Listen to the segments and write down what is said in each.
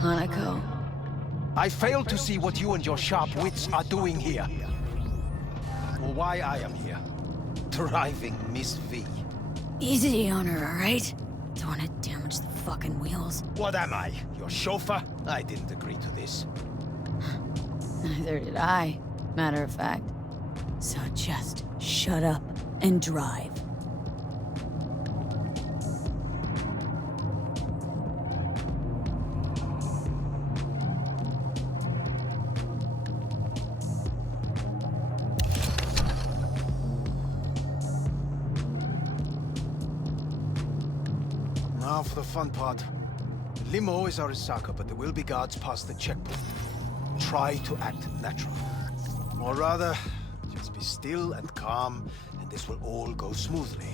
Hanako. I fail to see what you and your sharp wits are doing here. Or why I am here. Driving Miss V. Easy on her, alright? Don't wanna damage the fucking wheels. What am I? Your chauffeur? I didn't agree to this. Neither did I, matter of fact. So just shut up and drive. Now for the fun part. The limo is Arisaka, but there will be guards past the checkpoint. Try to act natural. Or rather, just be still and calm, and this will all go smoothly.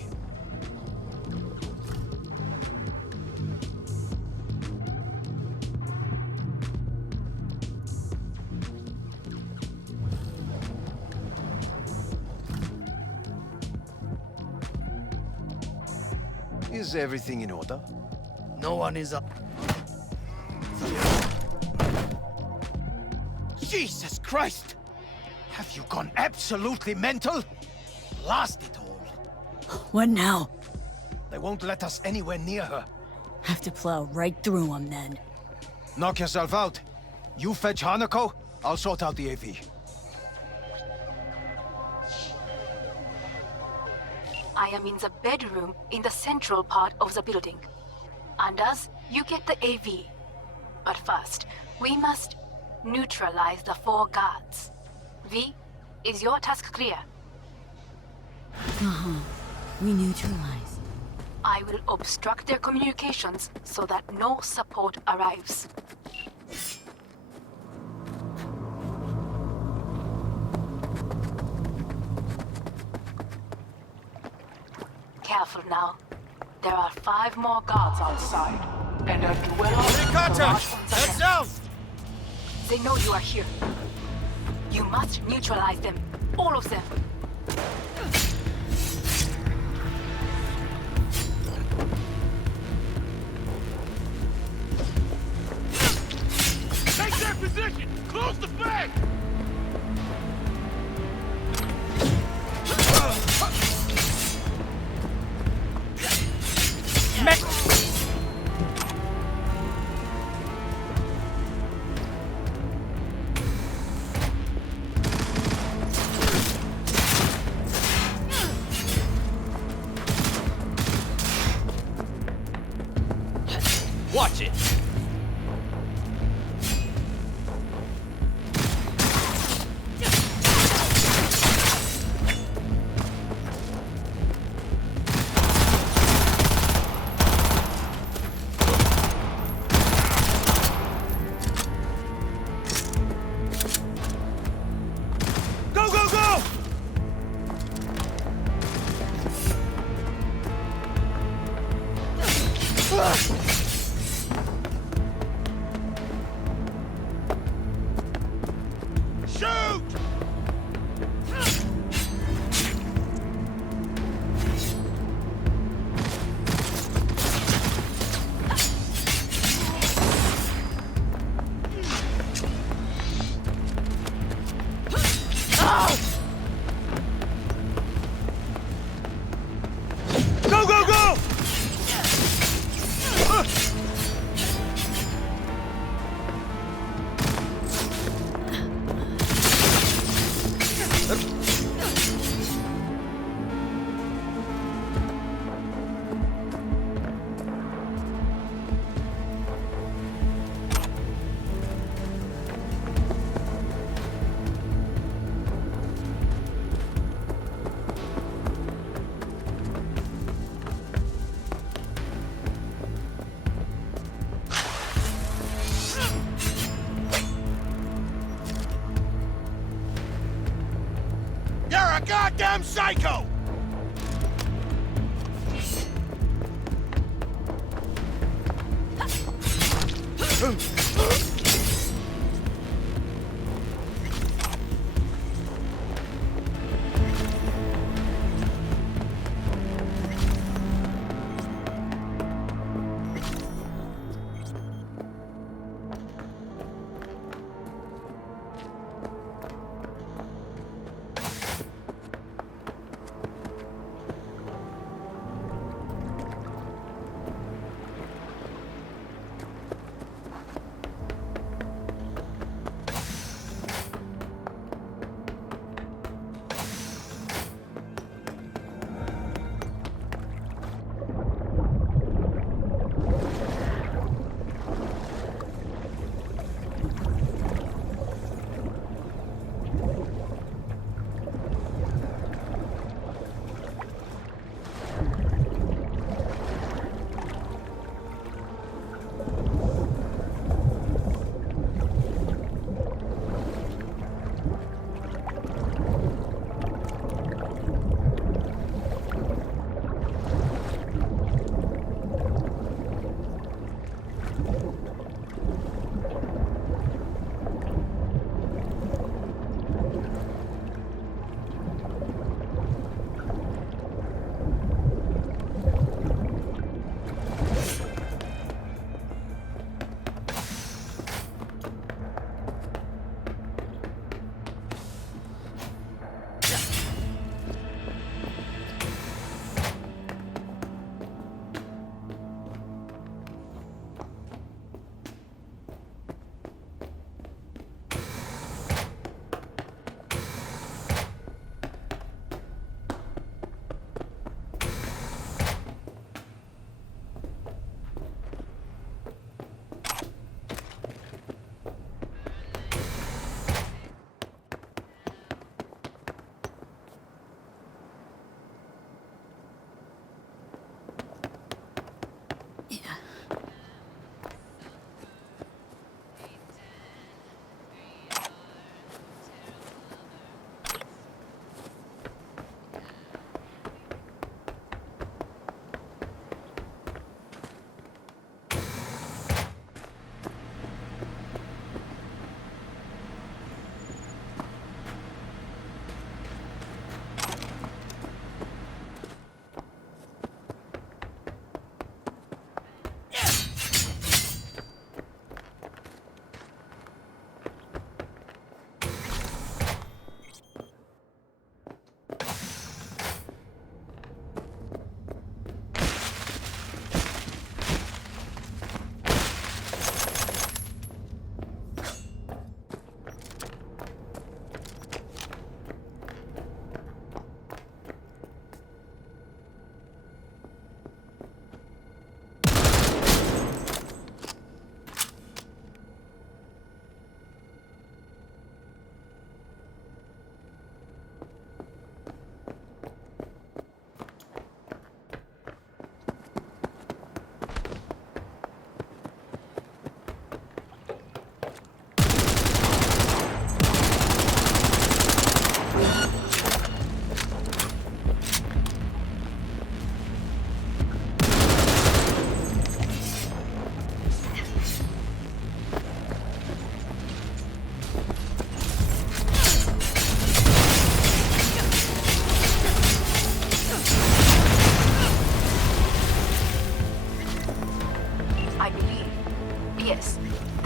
Is everything in order? No one is up. Jesus Christ! Have you gone absolutely mental? Blast it all. What now? They won't let us anywhere near her. Have to plow right through them then. Knock yourself out. You fetch Hanako, I'll sort out the AV. I am in the bedroom in the central part of the building. Anders, you get the AV. But first, we must neutralize the 4 guards. V, is your task clear? We neutralize. I will obstruct their communications so that no support arrives. Careful now. There are 5 more guards outside, and a dweller. Contact! Heads down! They know you are here. You must neutralize them, all of them. Take their position! Close the back! Watch it! Go, go, go! Shoot! Go, go, go! You're a goddamn psycho!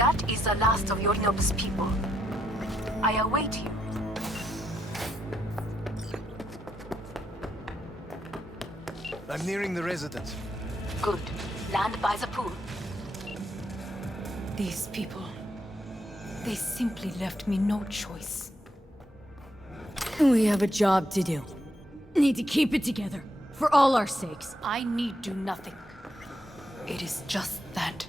That is the last of Yorinobu's people. I await you. I'm nearing the residence. Good. Land by the pool. These people... they simply left me no choice. We have a job to do. Need to keep it together. For all our sakes. I need do nothing. It is just that.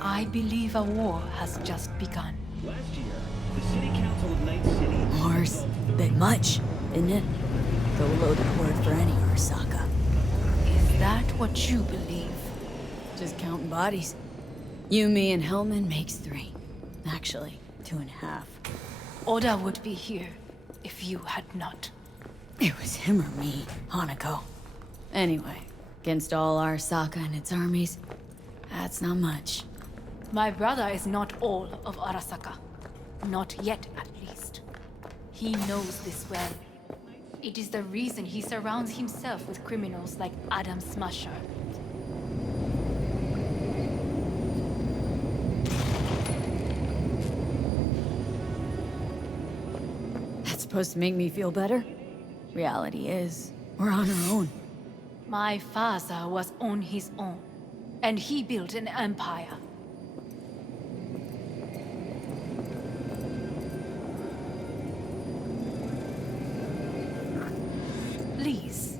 I believe a war has just begun. Last year, the City Council of Night City... War's a bit much, isn't it? Though a loaded word for any Arasaka. Is that what you believe? Just counting bodies. You, me, and Hellman makes 3. Actually, 2.5. Oda would be here if you had not. It was him or me, Hanako. Anyway, against all Arasaka and its armies, that's not much. My brother is not all of Arasaka. Not yet, at least. He knows this well. It is the reason he surrounds himself with criminals like Adam Smasher. That's supposed to make me feel better? Reality is, we're on our own. My father was on his own, and he built an empire. Please.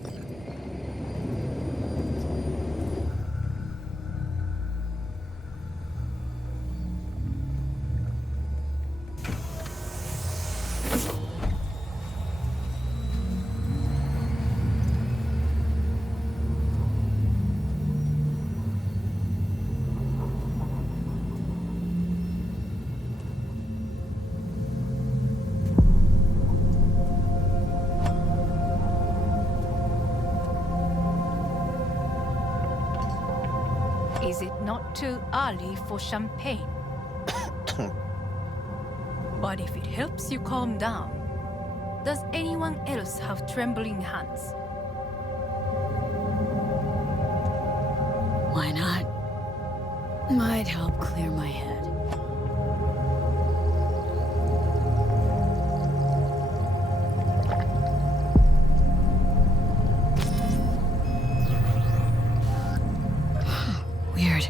Is it not too early for champagne? But if it helps you calm down, does anyone else have trembling hands? Why not? Might help clear my head. Weird.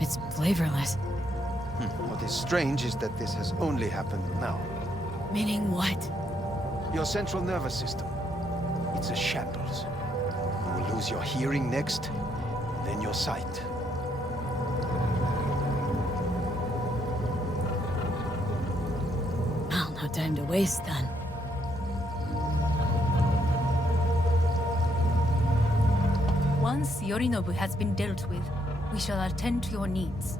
It's flavorless. What is strange is that this has only happened now. Meaning what? Your central nervous system. It's a shambles. You will lose your hearing next, then your sight. Well, no time to waste then. Once Yorinobu has been dealt with, we shall attend to your needs.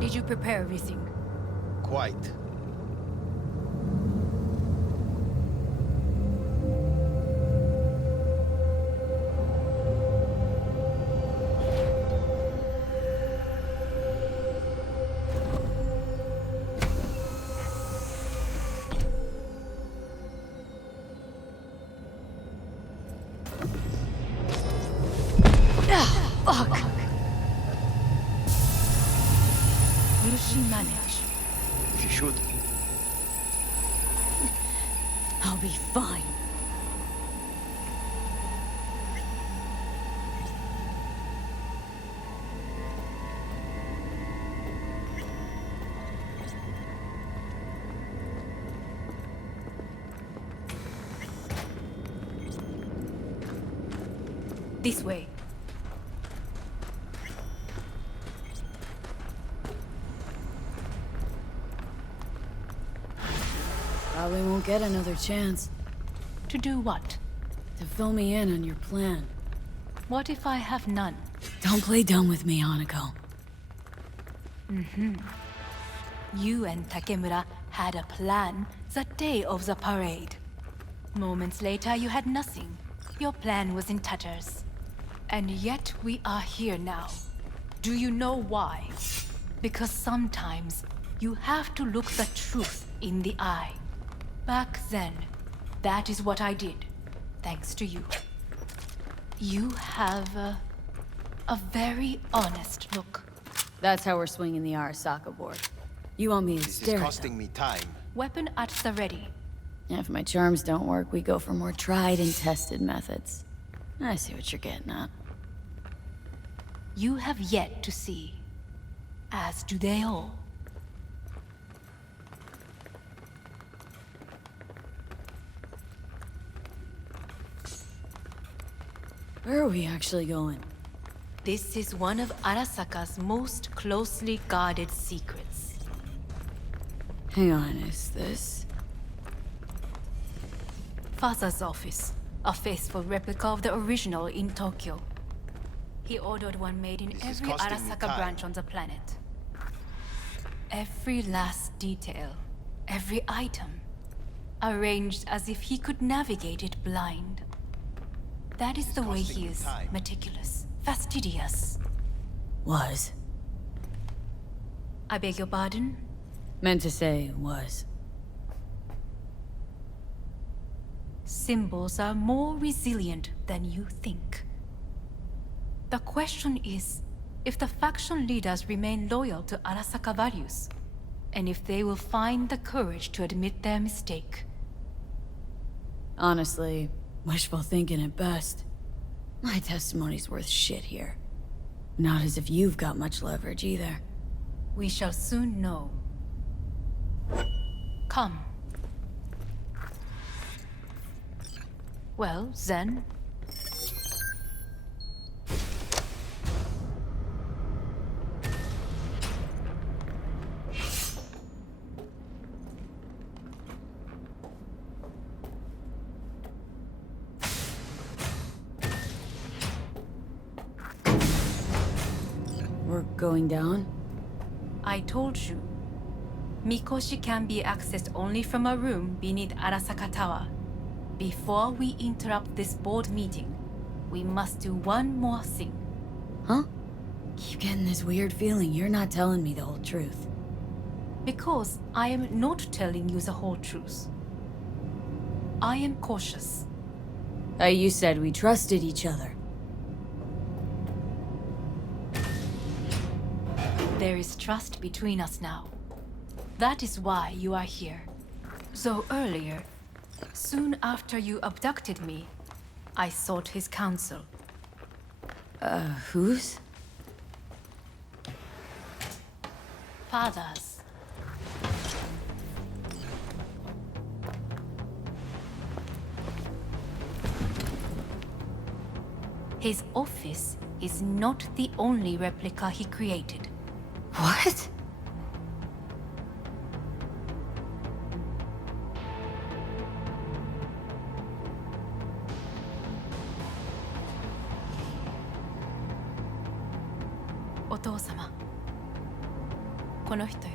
Did you prepare everything? Quite. Fuck! Will she manage? She should. I'll be fine. This way. Probably won't get another chance To do what? to fill me in on your plan. What if I have none? Don't play dumb with me, Hanako. You and Takemura had a plan the day of the parade. Moments later, you had nothing. Your plan was in tatters. And yet we are here now. Do you know why? Because sometimes you have to look the truth in the eye. Back then, that is what I did, thanks to you. You have a very honest look. That's how we're swinging the Arasaka board. You want me to This stare is at costing them. me time. Weapon at the ready. If my charms don't work, we go for more tried and tested methods. I see what you're getting at. You have yet to see, as do they all. Where are we actually going? This is one of Arasaka's most closely guarded secrets. Hang on, is this... Father's office, a faithful replica of the original in Tokyo. He ordered one made in This is every costing me Arasaka time. branch on the planet. Every last detail, every item, arranged as if he could navigate it blind. That is This is the way costing he me is, time. meticulous, fastidious. was. I beg your pardon? Meant to say was. Symbols are more resilient than you think. The question is if the faction leaders remain loyal to Arasaka values, and if they will find the courage to admit their mistake. Honestly, wishful thinking at best. My testimony's worth shit here. Not as if you've got much leverage either. We shall soon know. Come. Well, Zen. We're going down? I told you. Mikoshi can be accessed only from a room beneath Arasaka Tower. Before we interrupt this board meeting, we must do one more thing. Huh? Keep getting this weird feeling you're not telling me the whole truth. Because I am not telling you the whole truth. I am cautious. You said we trusted each other. There is trust between us now. That is why you are here. So earlier, soon after you abducted me, I sought his counsel. Whose? Father's. His office is not the only replica he created. What? Otou-sama. この人よ。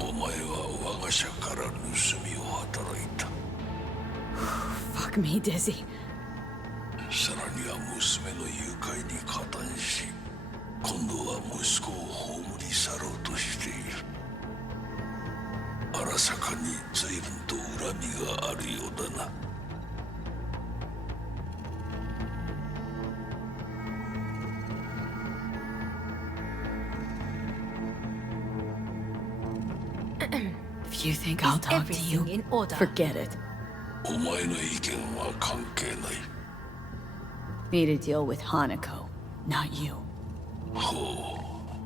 お前は我が社から盗みを働いた。 Fuck me, Dizzy. さらには娘の誘拐に加担し、今度は息子を葬り去ろうとしている。荒坂に随分と恨みがあるようだな。If you think I'll talk to you, Everything in order. forget it. お前の意見は関係ない。 Need to deal with Hanako, not you. ほ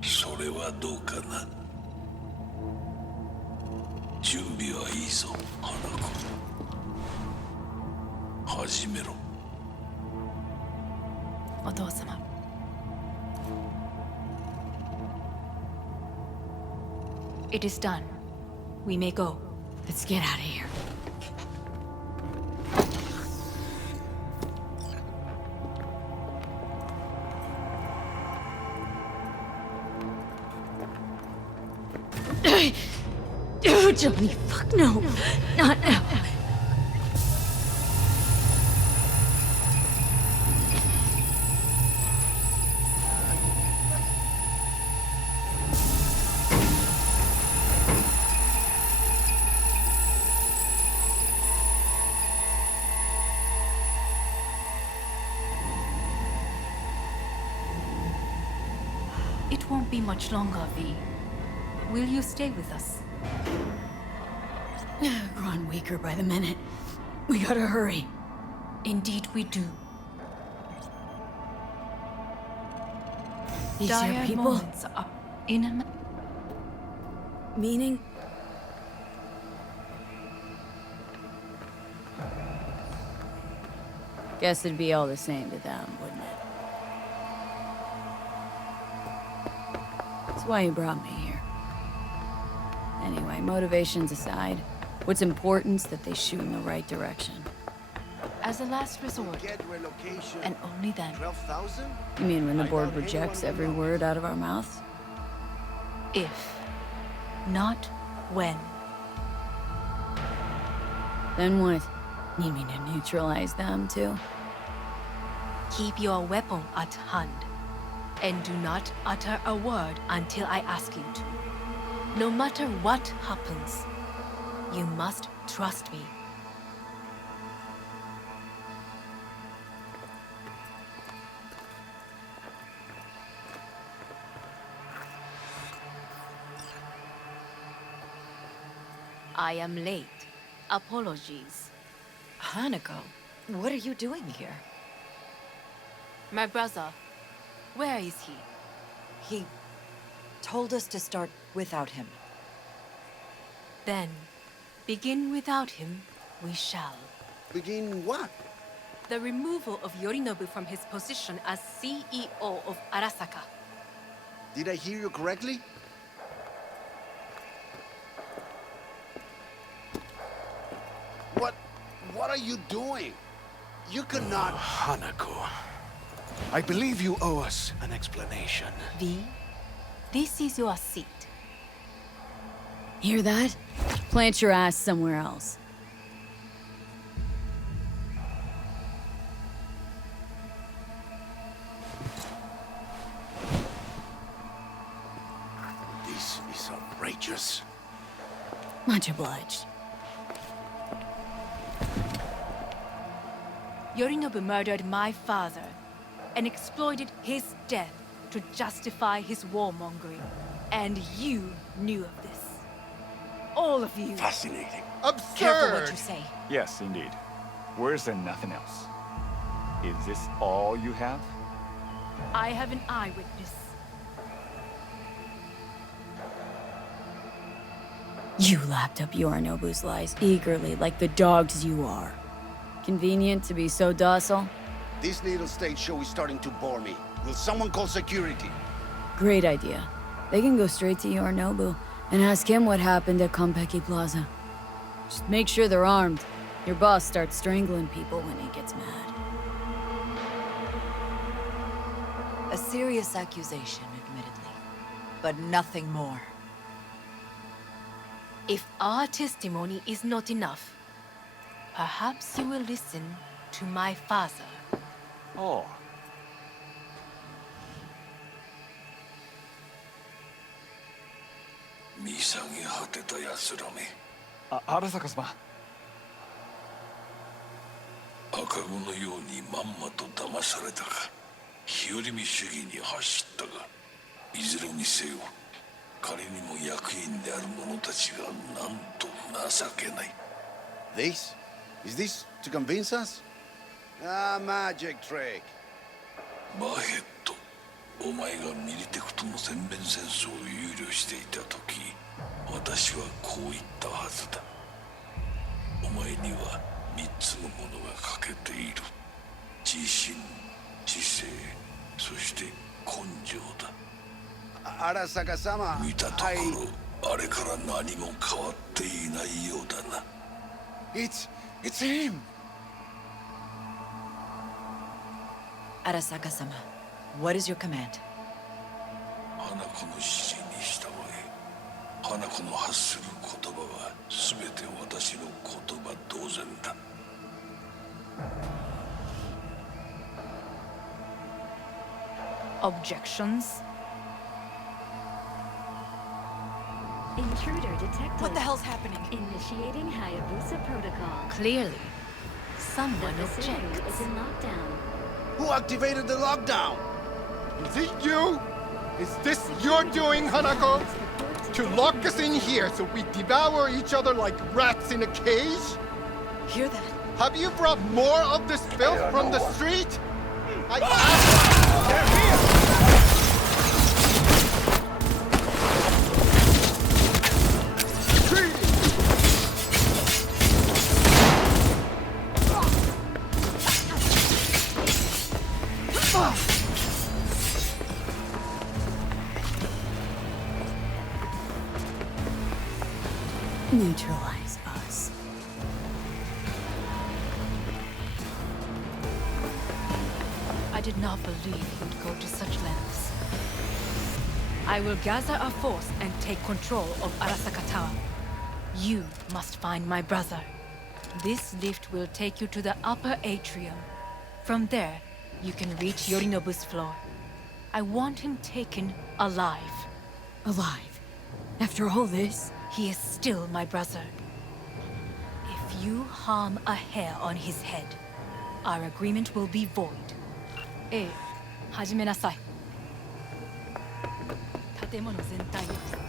う、それはどうかな。準備はいいぞ、花子。始めろ。お父様。It is done. We may go. Let's get out of here. Oh, Johnny, fuck no. Not now. It won't be much longer, V. Will you stay with us? Growing weaker by the minute. We gotta hurry. Indeed we do. These your Dire people? moments are in a... Meaning? Guess it'd be all the same to them, wouldn't it? That's why you brought me here. Anyway, motivations aside, what's important's that they shoot in the right direction. As a last resort, Get relocation. and only then. 12,000? You mean when the I board doubt rejects anyone every will know. word out of our mouths? If. Not when. Then what? You mean to neutralize them, too? Keep your weapon at hand. And do not utter a word until I ask you to. No matter what happens, you must trust me. I am late. Apologies. Hanako, what are you doing here? My brother, where is he? He told us to start without him. Then, begin without him, we shall. Begin what? The removal of Yorinobu from his position as CEO of Arasaka. Did I hear you correctly? What are you doing? You cannot... Hanako, I believe you owe us an explanation. V, this is your seat. Hear that? Plant your ass somewhere else. This is outrageous. Much obliged. Yorinobu murdered my father and exploited his death to justify his warmongering. And you knew of this. All of you. Fascinating. Careful what Absurd! you say. Yes, indeed. Where's there nothing else? Is this all you have? I have an eyewitness. You lapped up Yorinobu's lies eagerly, like the dogs you are. Convenient to be so docile? This little stage show is starting to bore me. Will someone call security? Great idea. They can go straight to Yorinobu and ask him what happened at Konpeki Plaza. Just make sure they're armed. Your boss starts strangling people when he gets mad. A serious accusation, admittedly. But nothing more. If our testimony is not enough, perhaps you will listen to my father. Oh. Arasaka様。赤子のようにまんまと騙されたか、日和見主義に走ったが、いずれにせよ仮にも役員である者たちがなんと情けない。 This? Is this to convince us? Ah, magic trick. バヘット、お前がミリテクとの全面戦争を憂慮していた時、私はこう言ったはずだ。お前には3つのものが欠けている。自信、知性、そして根性だ。Arasaka-sama, 見たところ、あれから何も変わっていないようだな。It's him! Arasaka-sama, what is your command? 花子の指示に従え。花子の発する言葉は全て私の言葉同然だ。Objections? Intruder detected. What the hell's happening? Initiating Hayabusa protocol. Clearly, The someone facility objects. is in lockdown. Who activated the lockdown? Is it you? Is this your doing, Hanako? To lock us in here so we devour each other like rats in a cage? Hear that? Have you brought more of this filth from the street? They're here! Neutralize us. I did not believe he would go to such lengths. I will gather a force and take control of Arasaka Tower. You must find my brother. This lift will take you to the upper atrium. From there, you can reach Yorinobu's floor. I want him taken alive. Alive? After all this? He is still my brother. If you harm a hair on his head, our agreement will be void. 始めなさい。建物全体を。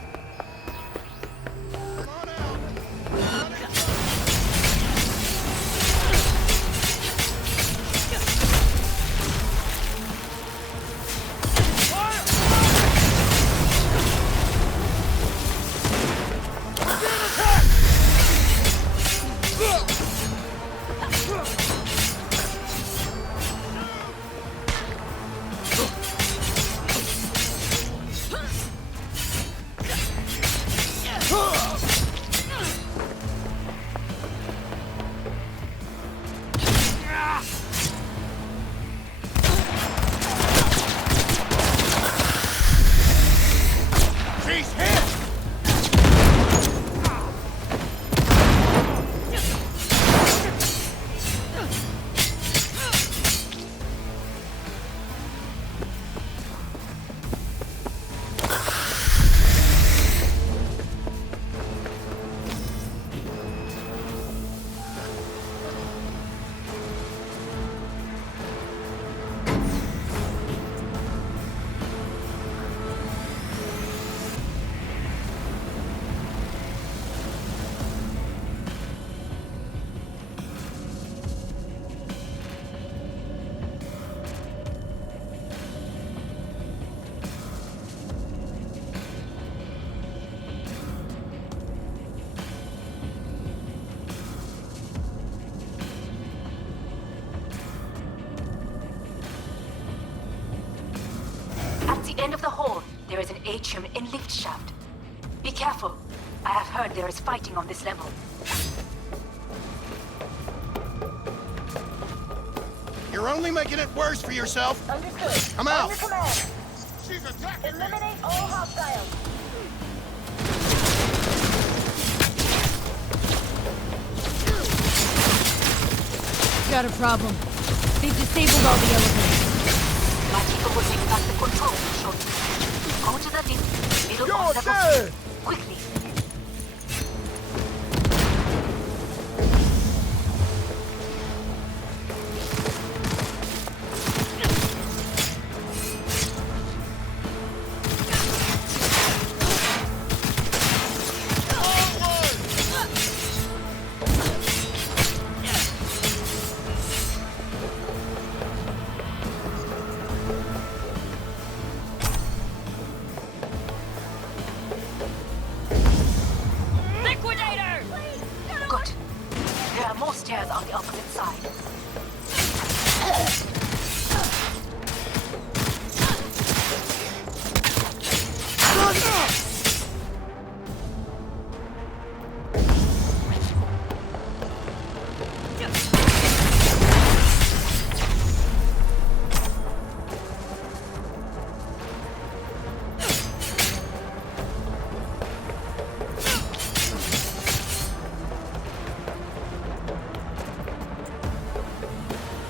At the end of the hall, there is an atrium in lift shaft. Be careful. I have heard there is fighting on this level. You're only making it worse for yourself. Understood. Come out. Under command. She's attacking me. Eliminate all hostiles. Got a problem. They've disabled all the elevators. My people will take back the control shortly. Go to the lift, middle You're of level dead! 2. Quickly. Good. There are more stairs on the opposite side.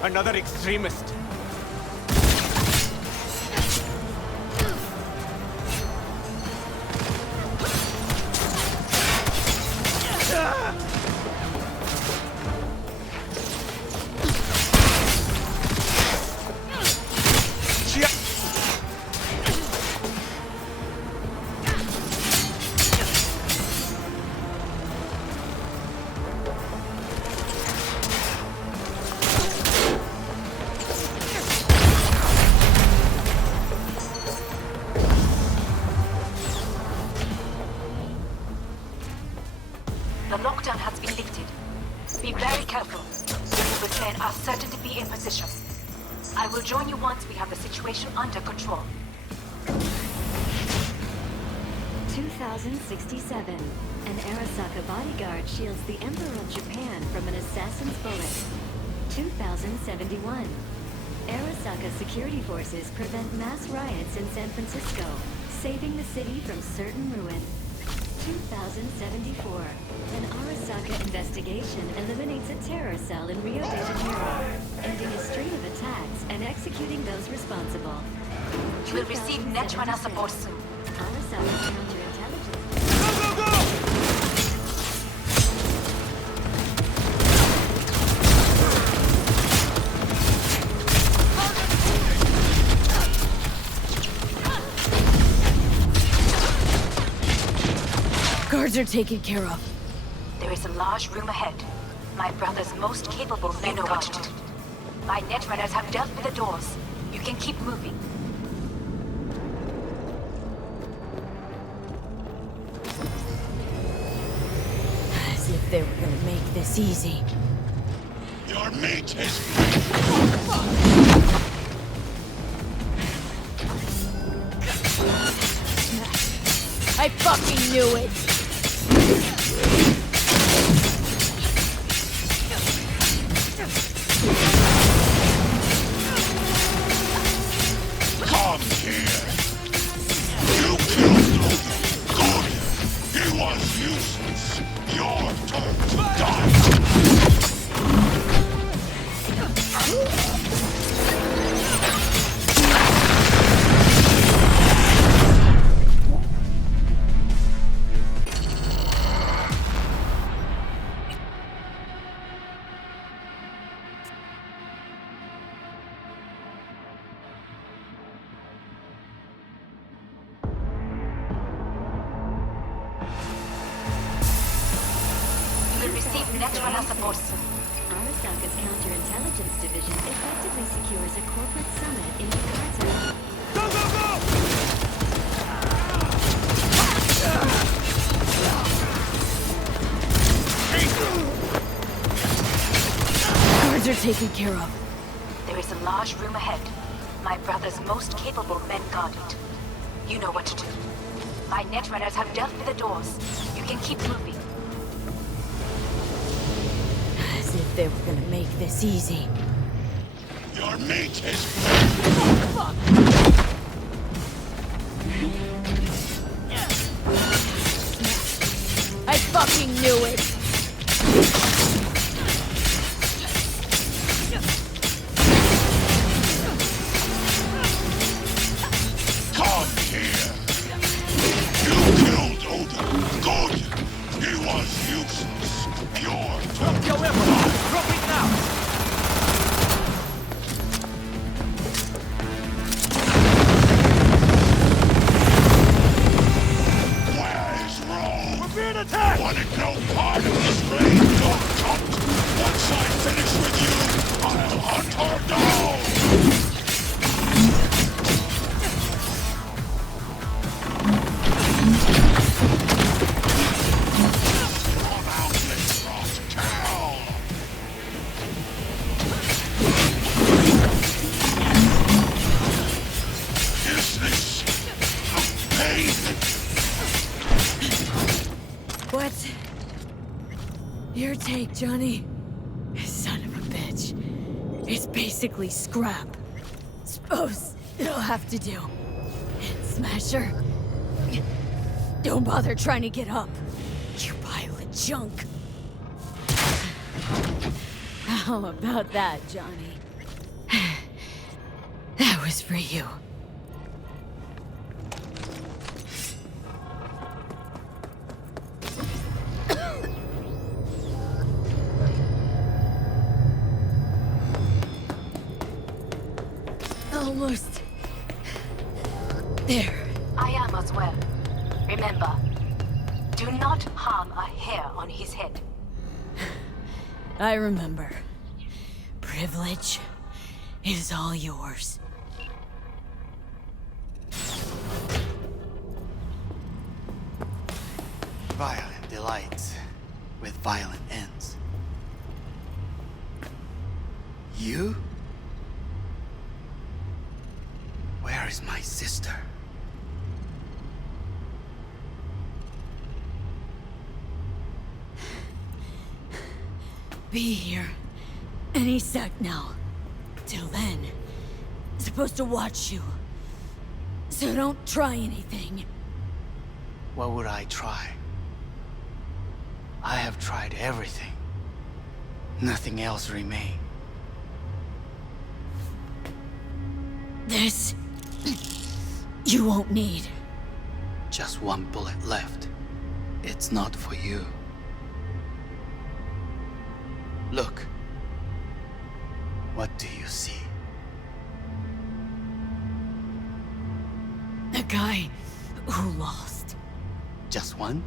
Another extremist. The lockdown has been lifted. Be very careful. The men are certain to be in position. I will join you once we have the situation under control. 2067. An Arasaka bodyguard shields the Emperor of Japan from an assassin's bullet. 2071. Arasaka security forces prevent mass riots in San Francisco, saving the city from certain ruin. 2074. An Arasaka investigation eliminates a terror cell in Rio de Janeiro, ending a string of attacks and executing those responsible. You will receive Netrunner support soon. Arasaka's counterintelligence... Guards are taken care of. There is a large room ahead. My brother's most capable men know what to do. My netrunners have dealt with the doors. You can keep moving. As if they were gonna make this easy. Your mate is... I fucking knew it! Come here! You killed Lobe. Good! He was useless. Your turn to die! Arasaka's counterintelligence division effectively secures a corporate summit in Jakarta. Go, go, go! Guards are taken care of. There is a large room ahead. My brother's most capable men guard it. You know what to do. My netrunners have dealt with the doors. You can keep moving. As if they were gonna make this easy. Your mate is... Fuck! I fucking knew it! Come here! You killed Lobe. Good! He was useless. Your turn. Yo, Emperor! Drop it now! Where is Rome? We're being attacked! Wanted no part of this raid. Johnny, son of a bitch. It's basically scrap. Suppose it'll have to do. And Smasher, don't bother trying to get up. You pile of junk. How about that, Johnny? That was for you. Almost there. I am as well. Remember, do not harm a hair on his head. I remember. Privilege is all yours. Violent delights with violent ends. You? Where is my sister? Be here any sec now. Till then, supposed to watch you. So don't try anything. What would I try? I have tried everything. Nothing else remains. This... you won't need. Just one bullet left. It's not for you. Look. What do you see? The guy who lost. Just one?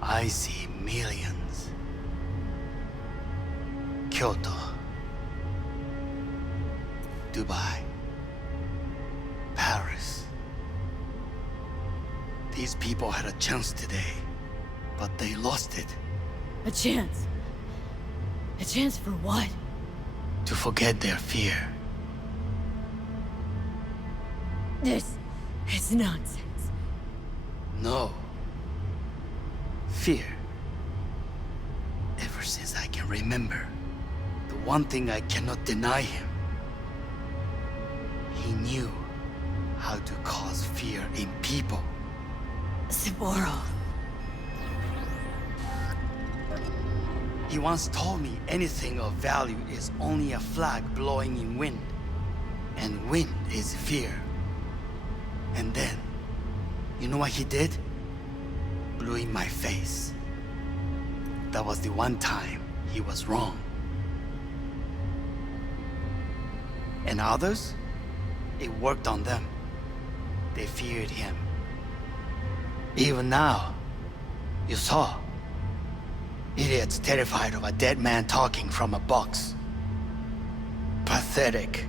I see millions. Kyoto. Dubai. Paris. These people had a chance today, but they lost it. A chance? A chance for what? To forget their fear. This is nonsense. No. Fear. Ever since I can remember, the one thing I cannot deny him. He knew how to cause fear in people. Saburo. He once told me anything of value is only a flag blowing in wind. And wind is fear. And then, you know what he did? Blew in my face. That was the one time he was wrong. And others? It worked on them. They feared him. Even now, you saw. Idiots terrified of a dead man talking from a box. Pathetic.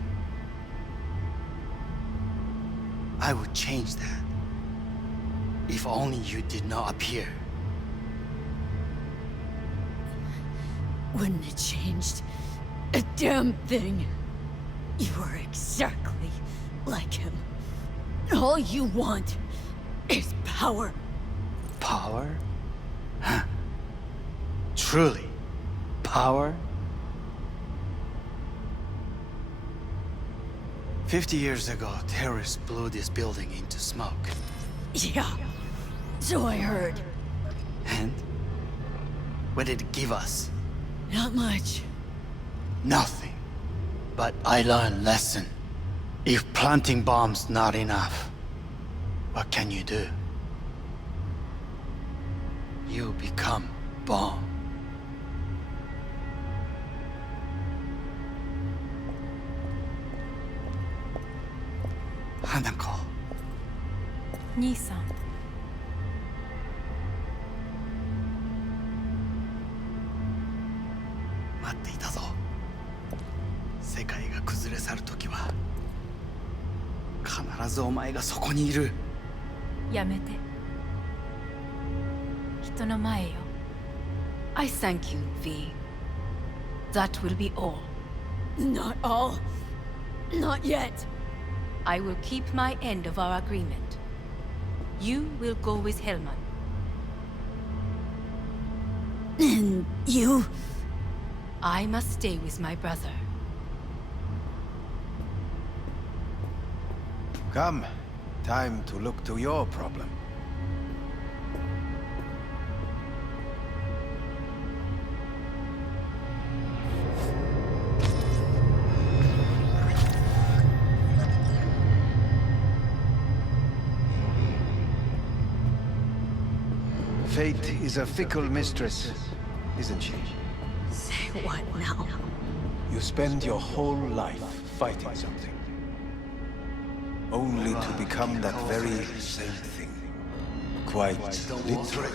I would change that. If only you did not appear. Wouldn't have changed a damn thing. You were exactly like him. All you want is power. Power? Huh. Truly, power? 50 years ago, terrorists blew this building into smoke. Yeah, so I heard. And? What did it give us? Not much. Nothing. But I learned lesson. If planting bombs not enough, what can you do? You become bomb. Hanako. 兄さん。待っていたぞ。世界が崩れ去る時は必ずお前がそこにいる。やめて。人の前よ。I thank you, V. That will be all. Not all. Not yet. I will keep my end of our agreement. You will go with Hellman. And you? I must stay with my brother. Come. Time to look to your problem. Fate is a fickle mistress, isn't she? Say what now? You spend your whole life fighting something, only to become that very same thing. Quite literally.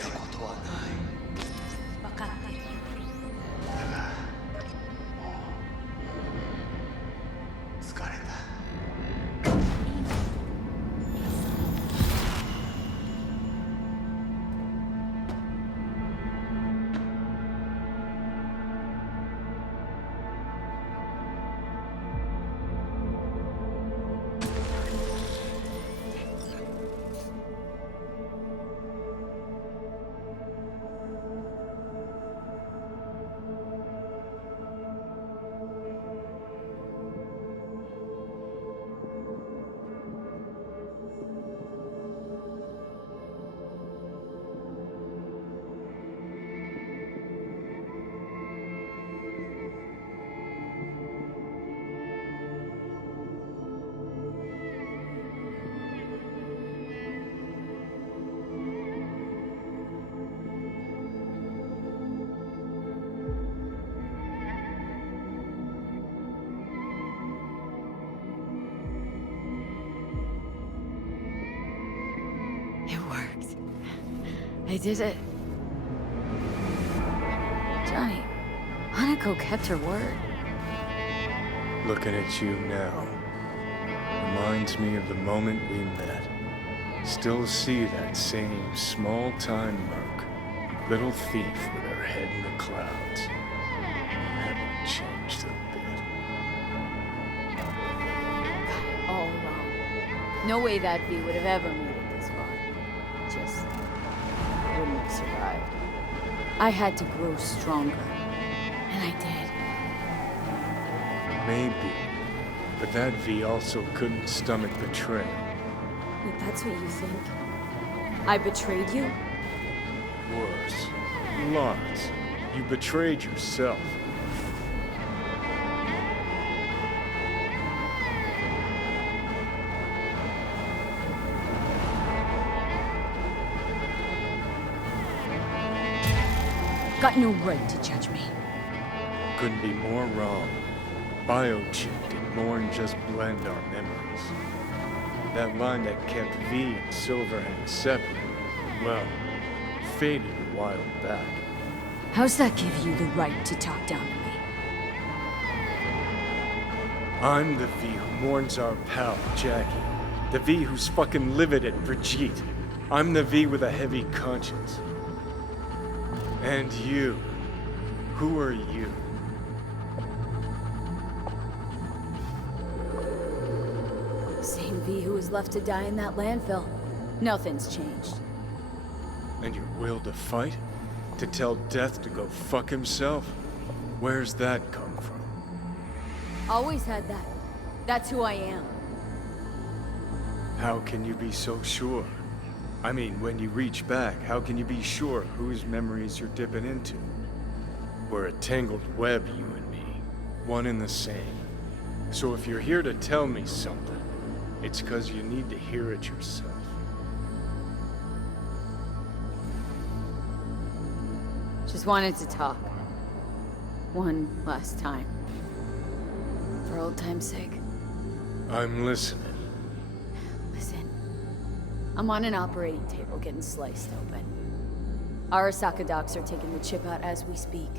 I did it. Johnny, Hanako kept her word. Looking at you now reminds me of the moment we met. Still see that same small-time merc, little thief with her head in the clouds. Haven't changed a bit. All wrong. No way that V would have ever made it this far. Just wouldn't have survived. I had to grow stronger. And I did. Maybe. But that V also couldn't stomach betrayal. Wait, that's what you think? I betrayed you? Worse. Lots. You betrayed yourself. Got no right to judge me. Couldn't be more wrong. Biochip did more than just blend our memories. That line that kept V and Silverhand separate, well, faded a while back. How's that give you the right to talk down to me? I'm the V who mourns our pal, Jackie. The V who's fucking livid at Brigitte. I'm the V with a heavy conscience. And you. Who are you? Same V who was left to die in that landfill. Nothing's changed. And your will to fight? To tell Death to go fuck himself? Where's that come from? Always had that. That's who I am. How can you be so sure? I mean, when you reach back, how can you be sure whose memories you're dipping into? We're a tangled web, you and me. One and the same. So if you're here to tell me something, it's 'cause you need to hear it yourself. Just wanted to talk. One last time. For old time's sake. I'm listening. Listen. I'm on an operating table getting sliced open. Arasaka docs are taking the chip out as we speak.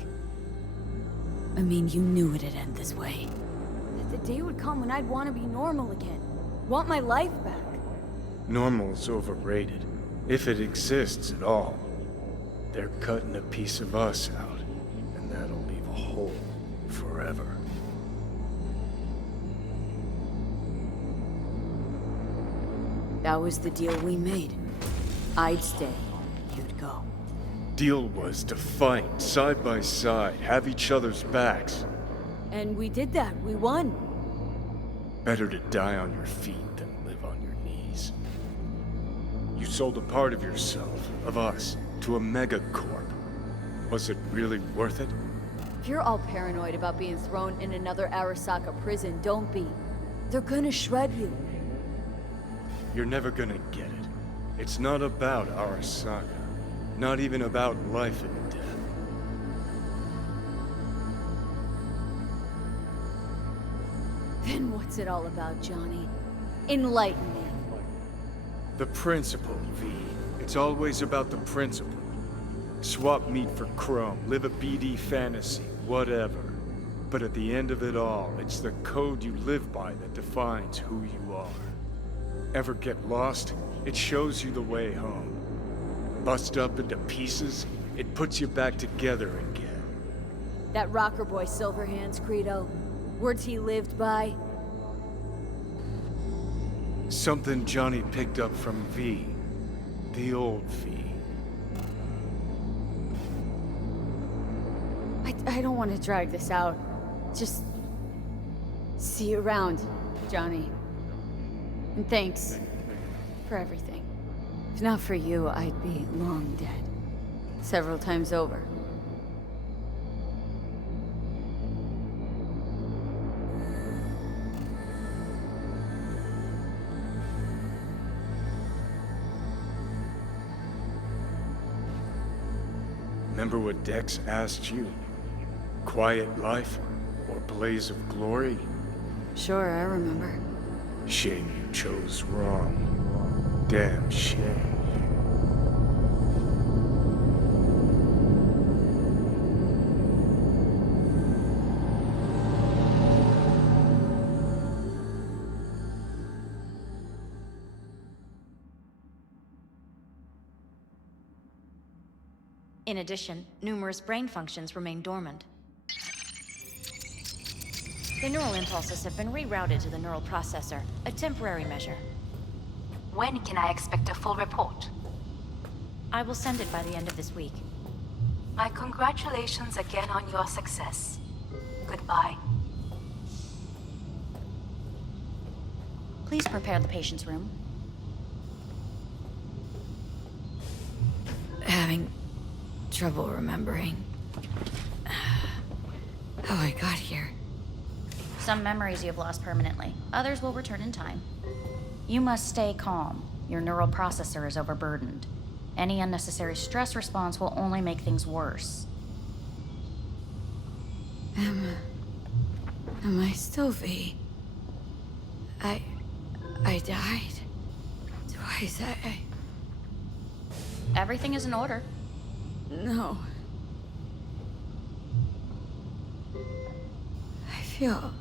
I mean, you knew it'd end this way. That the day would come when I'd want to be normal again. Want my life back. Normal's overrated. If it exists at all. They're cutting a piece of us out, and that'll leave a hole forever. That was the deal we made. I'd stay, you'd go. Deal was to fight, side by side, have each other's backs. And we did that. We won. Better to die on your feet than live on your knees. You sold a part of yourself, of us, to a megacorp. Was it really worth it? If you're all paranoid about being thrown in another Arasaka prison, don't be. They're gonna shred you. You're never gonna get it. It's not about Arasaka. Not even about life and death. Then what's it all about, Johnny? Enlighten me. The principle, V. It's always about the principle. Swap meat for chrome, live a BD fantasy, whatever. But at the end of it all, it's the code you live by that defines who you are. Ever get lost? It shows you the way home. Bust up into pieces, it puts you back together again. That rocker boy Silverhand's credo. Words he lived by. Something Johnny picked up from V. The old V. I don't want to drag this out. Just... see you around, Johnny. And thanks for everything. If not for you, I'd be long dead. Several times over. Remember what Dex asked you? Quiet life or blaze of glory? Sure, I remember. Shame you chose wrong. Damn shame. In addition, numerous brain functions remain dormant. The neural impulses have been rerouted to the neural processor, a temporary measure. When can I expect a full report? I will send it by the end of this week. My congratulations again on your success. Goodbye. Please prepare the patient's room. Having trouble remembering how I got here. Some memories you have lost permanently. Others will return in time. You must stay calm. Your neural processor is overburdened. Any unnecessary stress response will only make things worse. Am I still V? I died twice. Everything is in order. No. I feel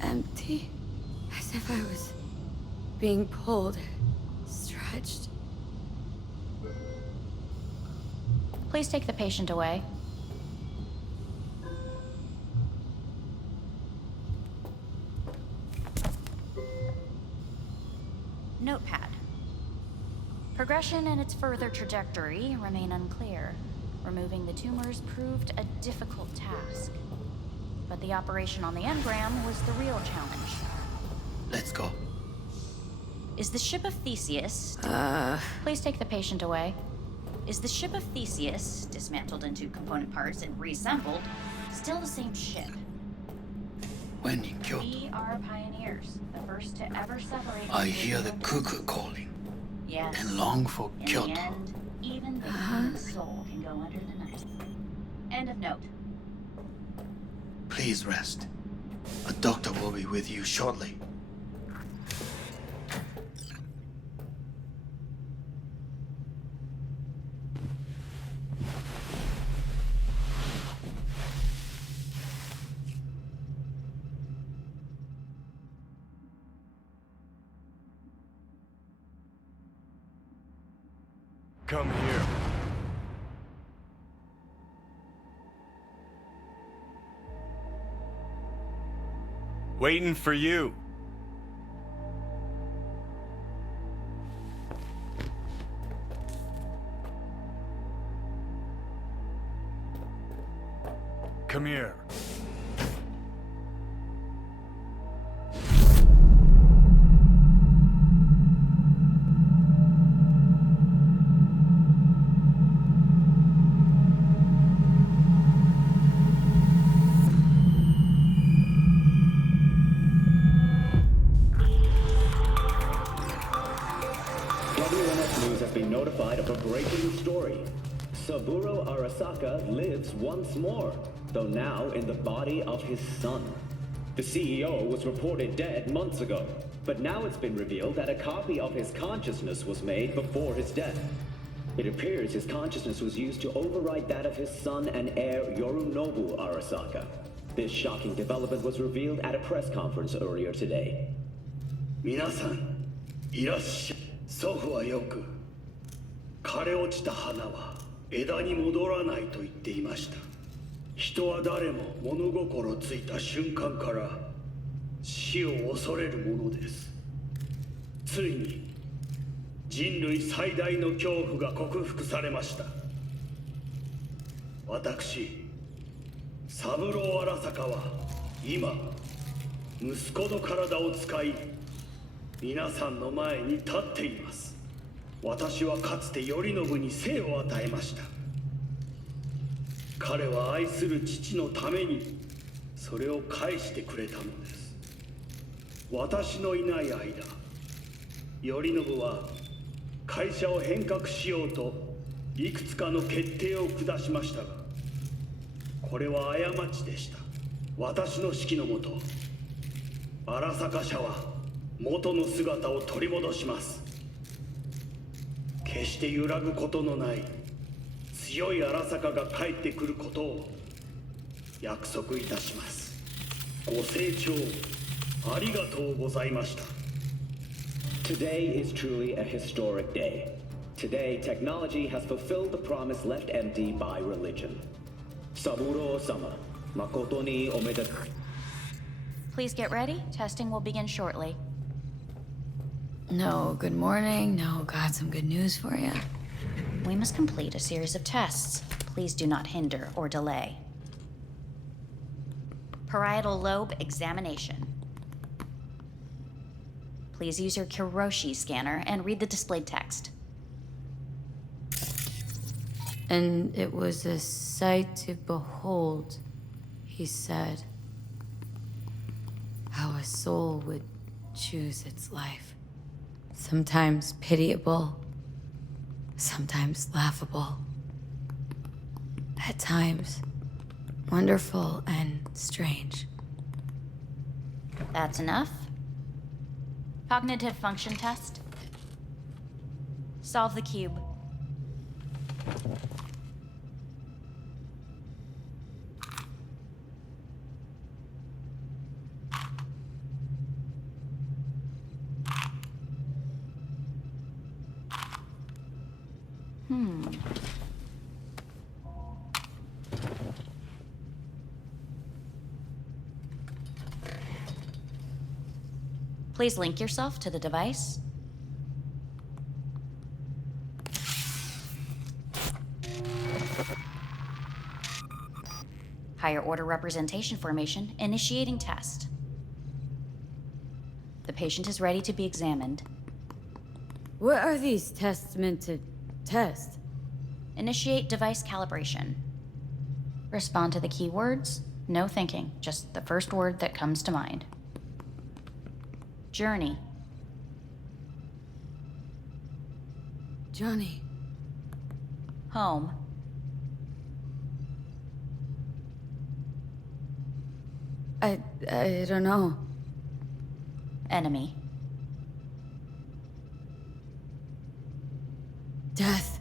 empty, as if I was being pulled, stretched. Please take the patient away. Notepad. Progression and its further trajectory remain unclear. Removing the tumors proved a difficult task. But the operation on the engram was the real challenge. Let's go. Is the ship of Theseus... Please take the patient away. Is the ship of Theseus, dismantled into component parts and reassembled, still the same ship? When in Kyoto, We are pioneers, the first to ever separate... I hear the cuckoo calling Yes. and long for In Kyoto. the end, even the human soul can go under the knife. End of note. Please rest. A doctor will be with you shortly. Come here. Waiting for you. Come here. WNS News has been notified of a breaking story. Saburo Arasaka lives once more, though now in the body of his son. The CEO was reported dead months ago, but now it's been revealed that a copy of his consciousness was made before his death. It appears his consciousness was used to override that of his son and heir Yorinobu Arasaka. This shocking development was revealed at a press conference earlier today. 皆さん、いらっしゃい。祖父はよく、枯れ落ちた花は枝に戻らないと言っていました。人は誰も物心ついた瞬間から死を恐れるものです。ついに人類最大の恐怖が克服されました。私、三郎荒坂は今、息子の体を使い、皆さんの前に立っています。私はかつて頼信に生を与えました。彼は愛する父のためにそれを返してくれたのです。私のいない間、頼信は会社を変革しようといくつかの決定を下しましたが、これは過ちでした。私の指揮のもと、荒坂社は元の姿を取り戻します。決して揺らぐことのない強い荒坂が帰ってくることを約束いたします。ご清聴ありがとうございました。 Today is truly a historic day. Today, technology has fulfilled the promise left empty by religion. Saburo-sama, makoto ni omedetou. Please get ready. Testing will begin shortly. No, good morning. No, got some good news for you. We must complete a series of tests. Please do not hinder or delay. Parietal lobe examination. Please use your Kiroshi scanner and read the displayed text. And it was a sight to behold, he said, how a soul would choose its life. Sometimes pitiable, sometimes laughable. At times, wonderful and strange. That's enough. Cognitive function test. Solve the cube. Please link yourself to the device. Higher order representation formation, initiating test. The patient is ready to be examined. What are these tests meant to test? Initiate device calibration. Respond to the keywords. No thinking, just the first word that comes to mind. Journey. Johnny. Home. I don't know. Enemy. Death.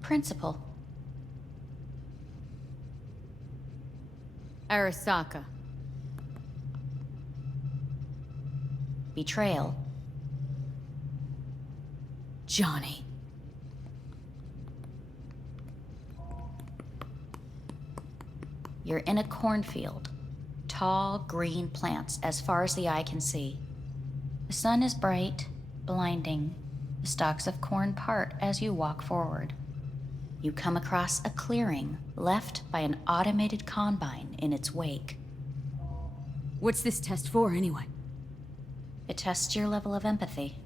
Principal. Arasaka. Betrayal. Johnny. You're in a cornfield. Tall, green plants as far as the eye can see. The sun is bright, blinding. The stalks of corn part as you walk forward. you come across a clearing left by an automated combine in its wake. What's this test for, anyway? It tests your level of empathy.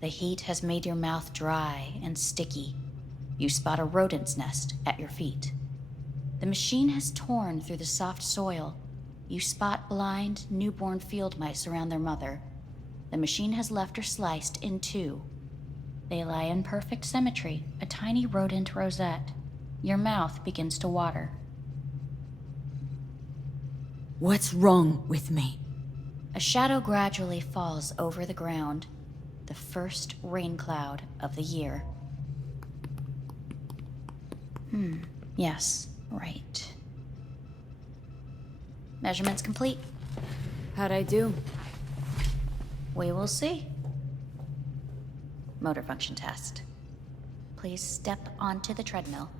The heat has made your mouth dry and sticky. You spot a rodent's nest at your feet. The machine has torn through the soft soil. You spot blind, newborn field mice around their mother. The machine has left her sliced in two. They lie in perfect symmetry, a tiny rodent rosette. Your mouth begins to water. What's wrong with me? A shadow gradually falls over the ground, the first rain cloud of the year. Yes, right. Measurements complete. How'd I do? We will see. Motor function test. Please step onto the treadmill.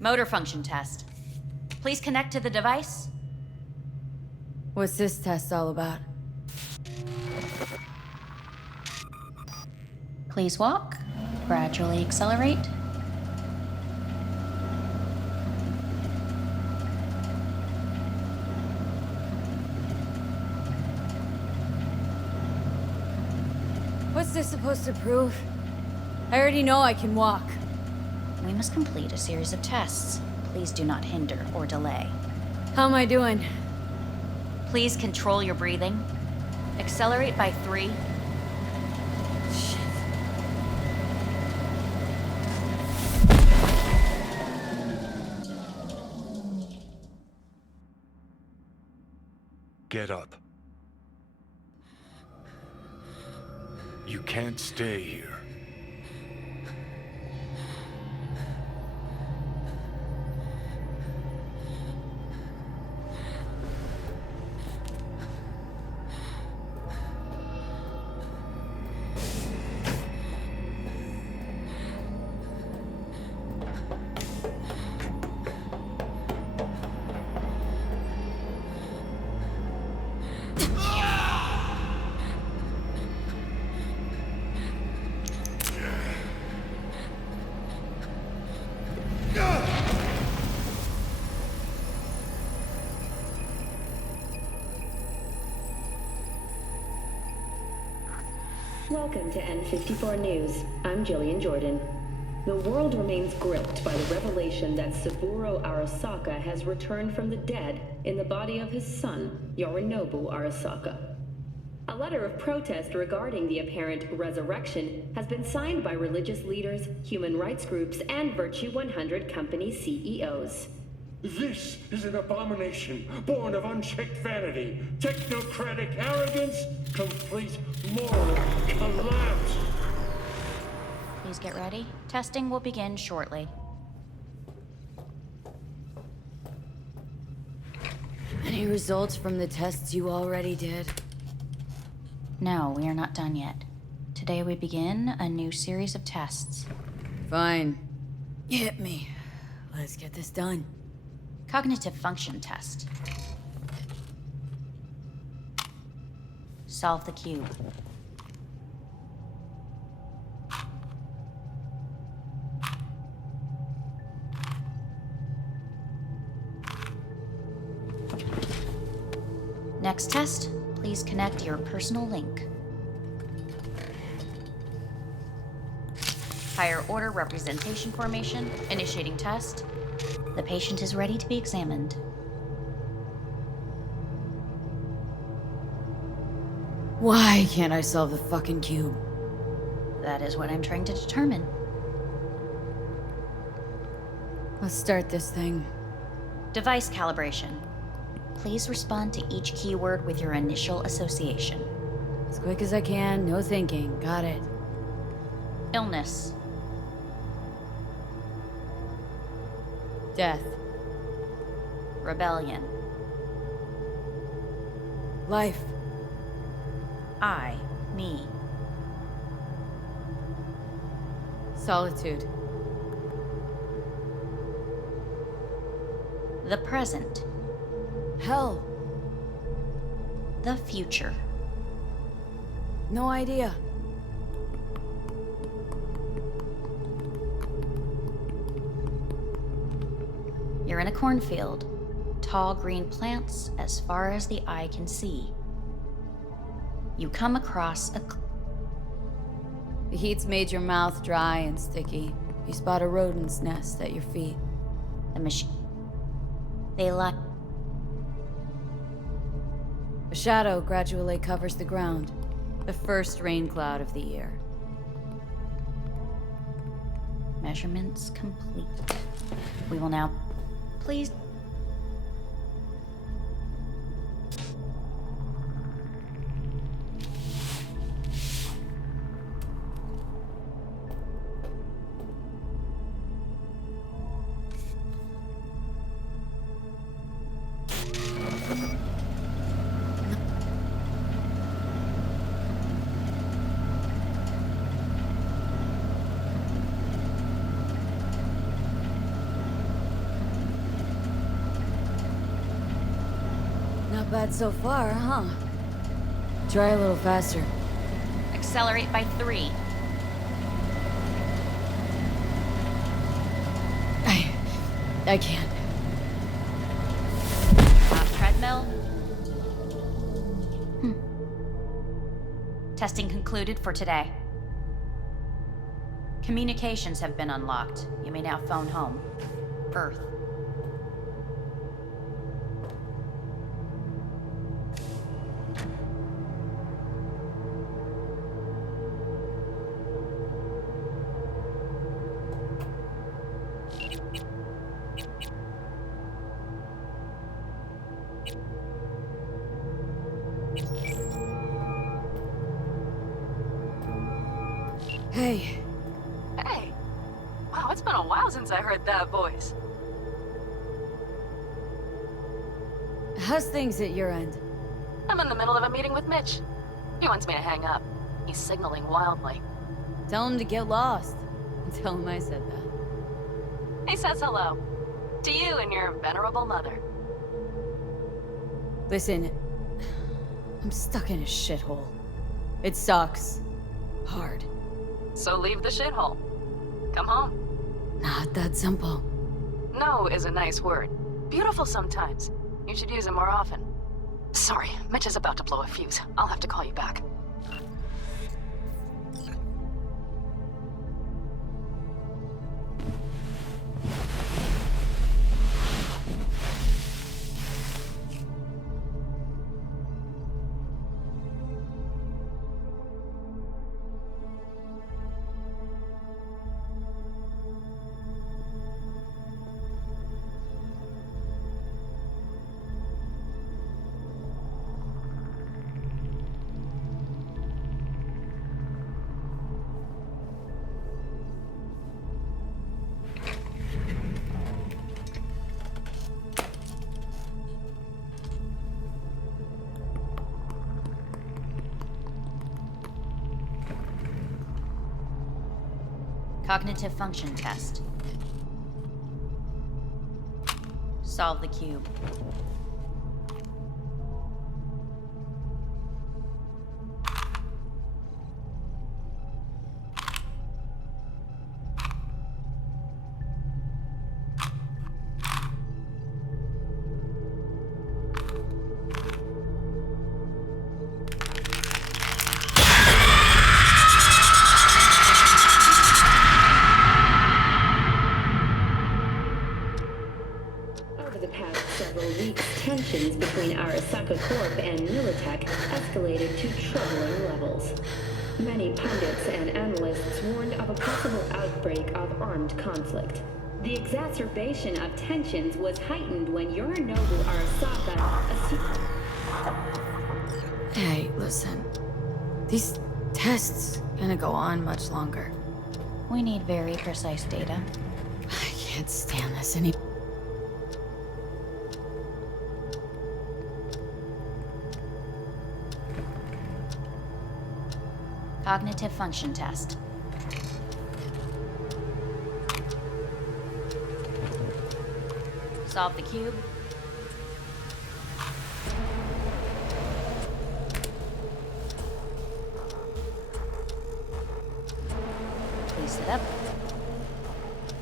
Motor function test. Please connect to the device. What's this test all about? Please walk. Gradually accelerate. What's this supposed to prove? I already know I can walk. We must complete a series of tests. Please do not hinder or delay. How am I doing? Please control your breathing. Accelerate by 3. Shit. Get up. You can't stay here. Welcome to N54 News. I'm Jillian Jordan. The world remains gripped by the revelation that Saburo Arasaka has returned from the dead in the body of his son, Yorinobu Arasaka. A letter of protest regarding the apparent resurrection has been signed by religious leaders, human rights groups, and Virtue 100 company CEOs. This is an abomination born of unchecked vanity, technocratic arrogance, complete moral collapse. Please get ready. Testing will begin shortly. Any results from the tests you already did? No, we are not done yet. Today we begin a new series of tests. Fine. Hit me. Let's get this done. Cognitive function test. Solve the cube. Next test, please connect your personal link. Higher order representation formation, initiating test. The patient is ready to be examined. Why can't I solve the fucking cube? That is what I'm trying to determine. Let's start this thing. Device calibration. Please respond to each keyword with your initial association. As quick as I can, no thinking. Got it. Illness. Death. Rebellion. Life. I, me. Solitude. The present. Hell. The the future? No idea. You're in a cornfield. Tall green plants as far as the eye can see. You come across a... The heat's made your mouth dry and sticky. You spot a rodent's nest at your feet. The machine... They lie... A shadow gradually covers the ground. The first rain cloud of the year. Measurements complete. We will now... Please... Not bad so far, huh? Try a little faster. Accelerate by 3. I can't. Treadmill? Testing concluded for today. Communications have been unlocked. You may now phone home. Earth. Hey. Hey. Wow, it's been a while since I heard that voice. How's things at your end? I'm in the middle of a meeting with Mitch. He wants me to hang up. He's signaling wildly. Tell him to get lost. Tell him I said that. He says hello. To you and your venerable mother. Listen, I'm stuck in a shithole. It sucks. Hard. So leave the shithole. Come home. Not that simple. No is a nice word. Beautiful sometimes. You should use it more often. Sorry, Mitch is about to blow a fuse. I'll have to call you back. Cognitive function test. Solve the cube. Tensions between Arasaka Corp and Militech escalated to troubling levels. Many pundits and analysts warned of a possible outbreak of armed conflict. The exacerbation of tensions was heightened when Yorinobu Arasaka Hey, listen. These tests gonna go on much longer. We need very precise data. I can't stand this anymore. Cognitive function test. Solve the cube. sit up.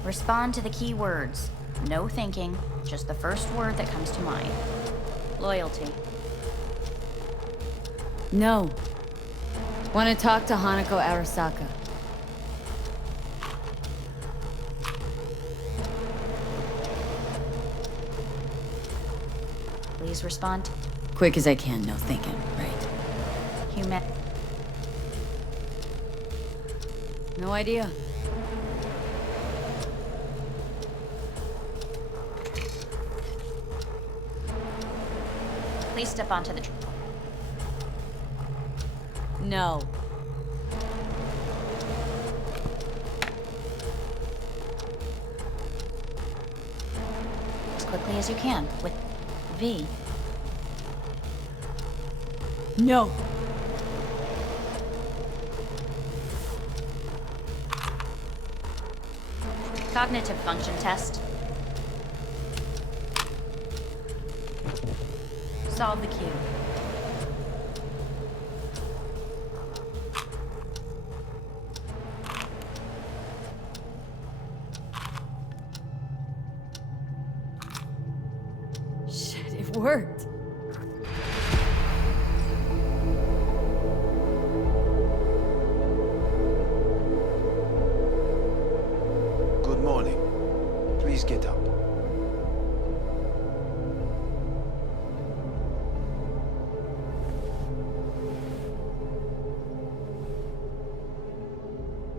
Respond to the key words. No thinking, just the first word that comes to mind. Loyalty. No. Want to talk to Hanako Arasaka. Please respond. Quick as I can, no thinking, right? Human. No idea. Please step onto the... No. As quickly as you can, with V. No. Cognitive function test. Solve the cube. Shit, it worked. Good morning. Please get up.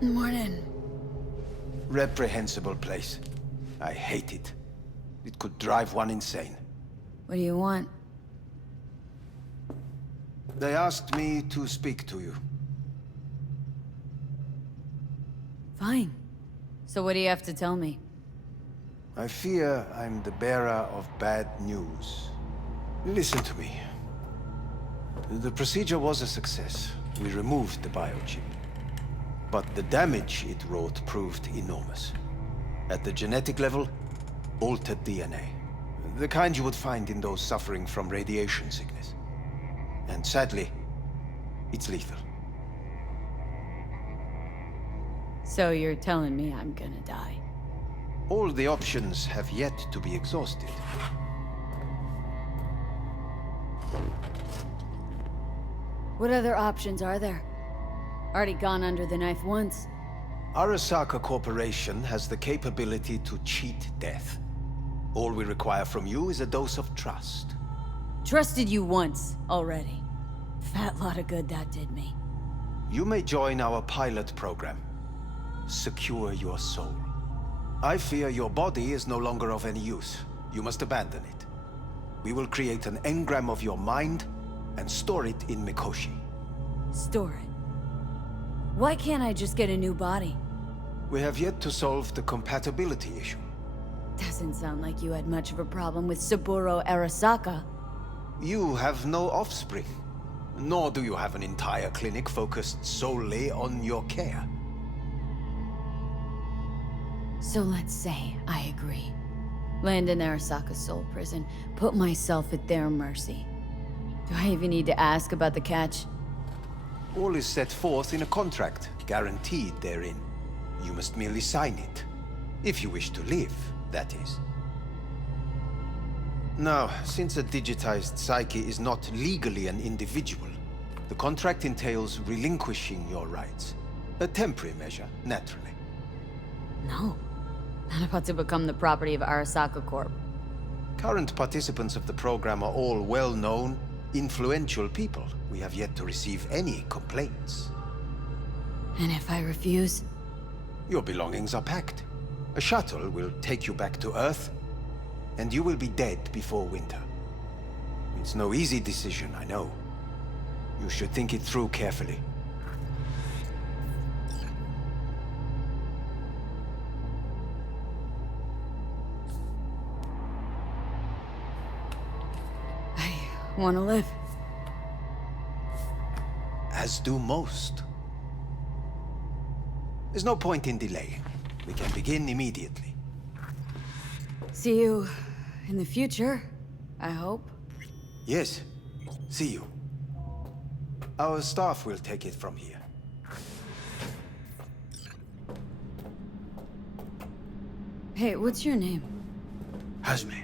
Morning. Reprehensible place. I hate it. It could drive one insane. What do you want? They asked me to speak to you. Fine. So what do you have to tell me? I fear I'm the bearer of bad news. Listen to me. The procedure was a success. We removed the biochip. But the damage it wrought proved enormous. At the genetic level, altered DNA. The kind you would find in those suffering from radiation sickness. And sadly, it's lethal. So you're telling me I'm gonna die? All the options have yet to be exhausted. What other options are there? Already gone under the knife once. Arasaka Corporation has the capability to cheat death. All we require from you is a dose of trust. Trusted you once, already. Fat lot of good that did me. You may join our pilot program. Secure your soul. I fear your body is no longer of any use. You must abandon it. We will create an engram of your mind and store it in Mikoshi. Store it? Why can't I just get a new body? We have yet to solve the compatibility issue. Doesn't sound like you had much of a problem with Saburo Arasaka. You have no offspring. Nor do you have an entire clinic focused solely on your care. So let's say I agree. Land in Arasaka's soul prison, put myself at their mercy. Do I even need to ask about the catch? All is set forth in a contract, guaranteed therein. You must merely sign it. If you wish to live, that is. Now, since a digitized psyche is not legally an individual, the contract entails relinquishing your rights. A temporary measure, naturally. No. Not about to become the property of Arasaka Corp. Current participants of the program are all well-known, influential people. We have yet to receive any complaints. And if I refuse? Your belongings are packed. A shuttle will take you back to Earth, and you will be dead before winter. It's no easy decision, I know. You should think it through carefully. I want to live. As do most. There's no point in delaying. We can begin immediately. See you in the future, I hope. Yes. See you. Our staff will take it from here. Hey, what's your name? Hajime.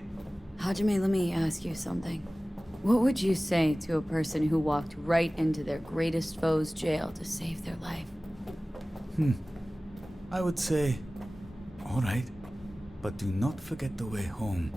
Hajime, let me ask you something. What would you say to a person who walked right into their greatest foe's jail to save their life? I would say, all right, but do not forget the way home.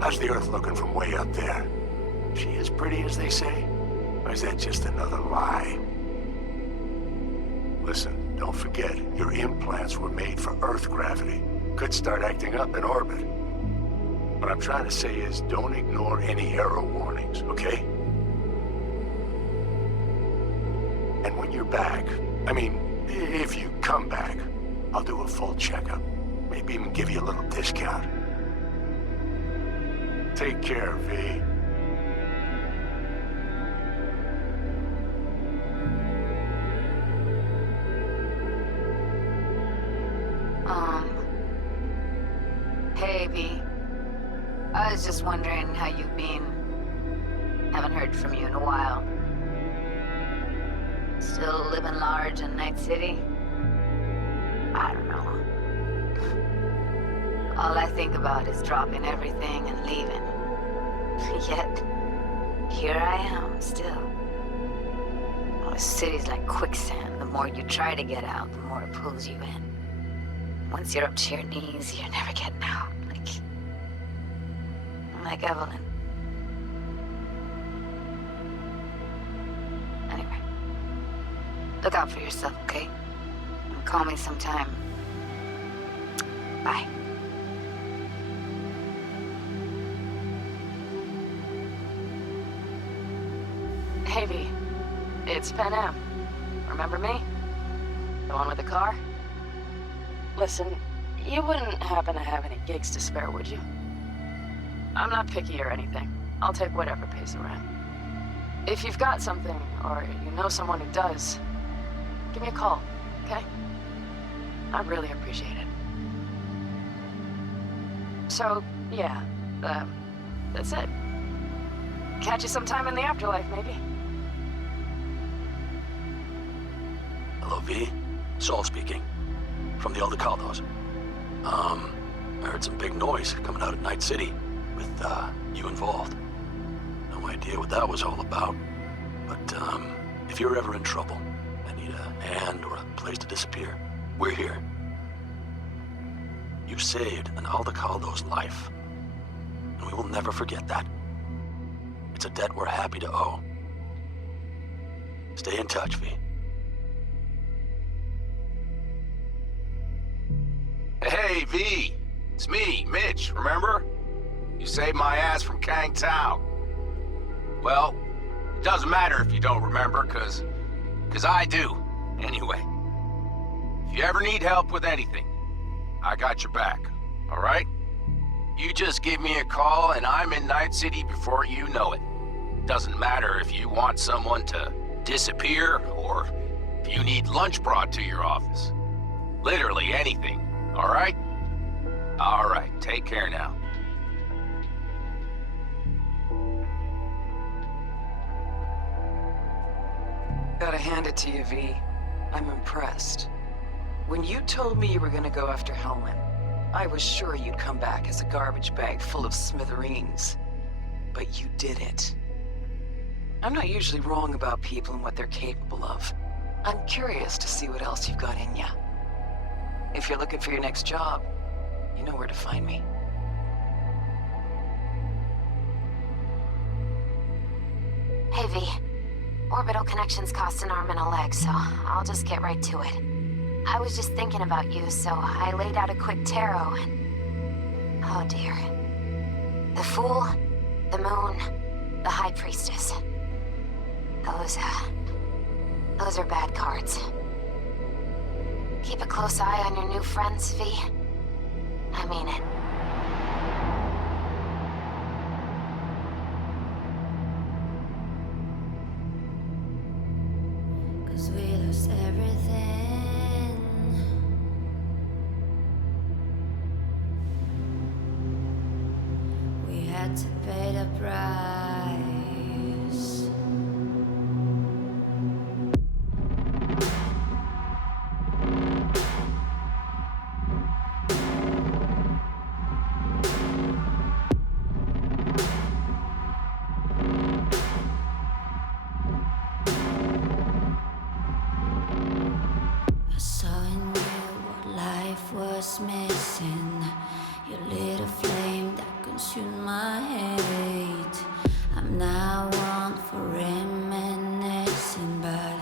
How's the Earth looking from way up there? She as pretty as they say? Or is that just another lie? Listen, don't forget, your implants were made for Earth gravity. Could start acting up in orbit. What I'm trying to say is, don't ignore any error warnings, okay? And when you're back, I mean, if you come back, I'll do a full checkup. Maybe even give you a little discount. Take care, V. Hey, V. I was just wondering how you've been. Haven't heard from you in a while. Still living large in Night City? I don't know. All I think about is dropping everything and leaving. Yet, here I am, still. Oh, the city's like quicksand. The more you try to get out, the more it pulls you in. Once you're up to your knees, you're never getting out. Like Evelyn. Anyway, look out for yourself, okay? And call me sometime. Bye. Hey, V. It's Pan Am. Remember me? The one with the car? Listen, you wouldn't happen to have any gigs to spare, would you? I'm not picky or anything. I'll take whatever pays the rent. If you've got something, or you know someone who does, give me a call, okay? I'd really appreciate it. So, yeah, that's it. Catch you sometime in the afterlife, maybe. Hello, V. Saul speaking. From the Elder Caldos. I heard some big noise coming out of Night City. with you involved. No idea what that was all about. But if you're ever in trouble and need a hand or a place to disappear, we're here. You saved an Aldecaldo's life, and we will never forget that. It's a debt we're happy to owe. Stay in touch, V. Hey, V! It's me, Mitch, remember? You saved my ass from Kang Tao. Well, it doesn't matter if you don't remember, cause I do, anyway. If you ever need help with anything, I got your back, alright? You just give me a call and I'm in Night City before you know it. Doesn't matter if you want someone to disappear or if you need lunch brought to your office. Literally anything, alright? Alright, take care now. Gotta hand it to you, V. I'm impressed. When you told me you were gonna go after Hellman, I was sure you'd come back as a garbage bag full of smithereens. But you did it. I'm not usually wrong about people and what they're capable of. I'm curious to see what else you've got in ya. If you're looking for your next job, you know where to find me. Hey, V. Orbital connections cost an arm and a leg, so I'll just get right to it. I was just thinking about you, so I laid out a quick tarot and... oh dear. The Fool, the Moon, the High Priestess. Those are bad cards. Keep a close eye on your new friends, V. I mean it. Cause we lost everything. We had to pay the price. I saw in you what life was missing. You lit a flame that consumed my hate. I'm now one for reminiscing, but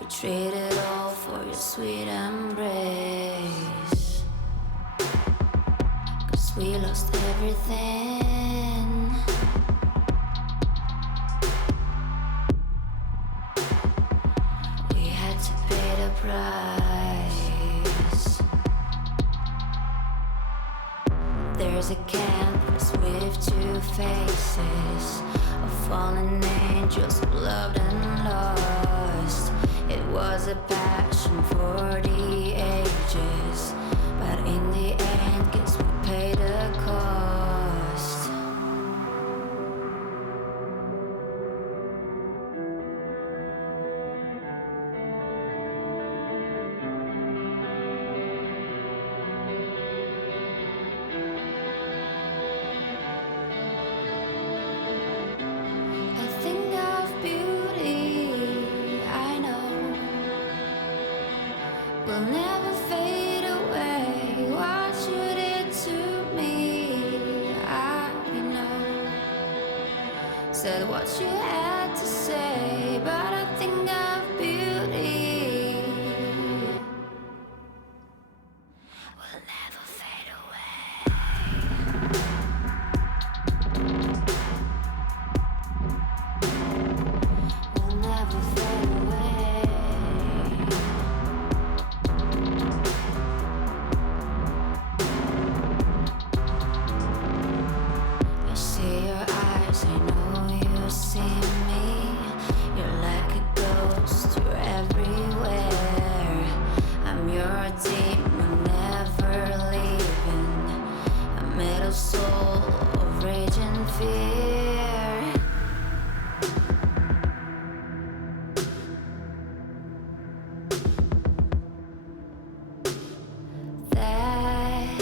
I trade it all for your sweet embrace. Cause we lost everything. We had to pay the price. There's a canvas with two faces of fallen angels who loved and lost. It was a passion for the ages, but in the end, guess we paid the cost. I think of beauty, I know, will never fade away. What you did to me, I know. Said what you had to say, but I think of beauty will never fade away. Will never fade away. I see your eyes, I know you see me. You're like a ghost, you're everywhere. I'm your demon, never leaving. A metal soul of rage and fear. That